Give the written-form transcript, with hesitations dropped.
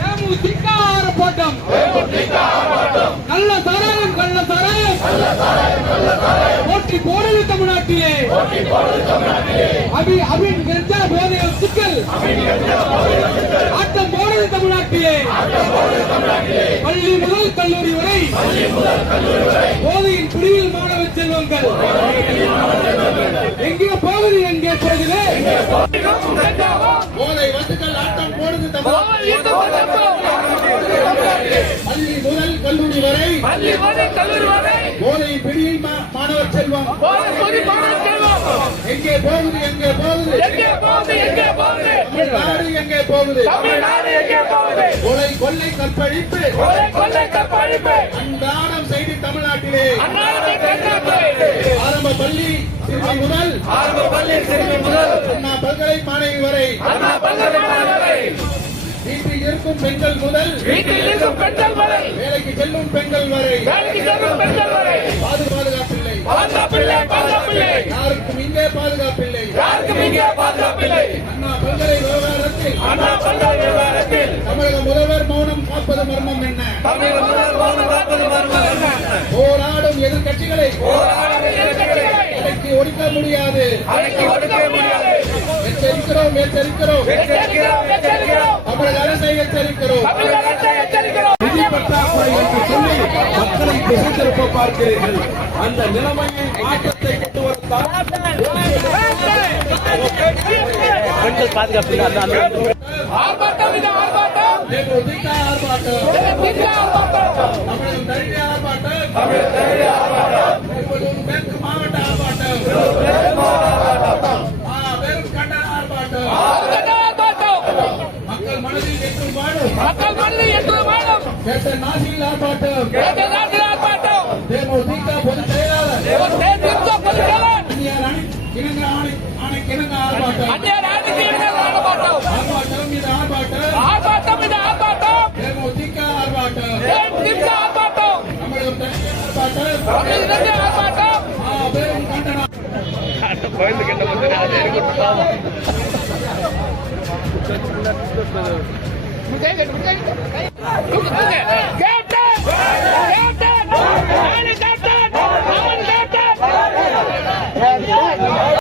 தேமுதிக ஆர்ப்பாட்டம். கள்ள சாராயம் போட்டி போடுது தமிழ்நாட்டிலே. அபின் கஞ்சா போதைய சிக்கல் ஆட்டம் போடுது தமிழ்நாட்டிலே. பள்ளி முதல் கல்லூரி வரை போதையின் பிடியில் மாணவ செல்வங்கள். எங்கே போகுது எங்கே போகுது? போதை வத்துக்கள் ஆட்டம் போடுது பள்ளி முதல் கல்லூரி வரை போதையின் பிடியில் மாணவர் செல்வம். எங்கே போகுது எங்கே போகுது? தமிழ்நாடு எங்கே போகுது? கொலை கொள்ளை கற்பழிப்பு அன்றாடம் செய்தி தமிழ்நாட்டிலே. ஆரம்ப பள்ளி சிறுமி முதல் அண்ணா பல்கலை மாணவி வரை, வீட்டில் இருக்கும் பெண்கள் முதல் வேலைக்கு செல்லும் பெண்கள் வரை பாதுகாப்பில்லை. யாருக்கும் இங்கே பாதுகாப்பில்லை. அண்ணா பல்கலை விவகாரத்தில் தமிழக முதல்வர் மௌனம் காப்பது மர்மம் என்ன? போராடும் எதிர்கட்சிகளை அடக்கி ஒடுக்க முடியாது. எச்சரிக்கிறோம். தமிழக அரசை எச்சரிக்கிறோம். நிதி பற்றாக்குறை என்று சொல்லி மக்களை திசை திருப்ப பார்க்கிறீர்கள். அந்த நிலைமையை மாற்றத்தை கொண்டு வரத்தான் பெண்கள் பாதுகாப்பு ஆர்ப்பாட்டம். தமிழகம் தழுவிய ஆர்ப்பாட்டம். மேற்கு மாவட்ட ஆர்ப்பாட்டம். வெறும் கண்டன ஆர்ப்பாட்டம். மக்கள் மனதில் எட்டும் வாழும் கேட்ட நாசியில் ஆர்ப்பாட்டம். தேமுதிக பொதுச் செயலாளர் இணங்க ஆர்ப்பாட்டம் மீது ஆர்ப்பாட்டம். தேமுதிக ஆர்ப்பாட்டம். தமிழகம் தனியாக ஆர்ப்பாட்டம். வெறும் கண்டனம். Captain!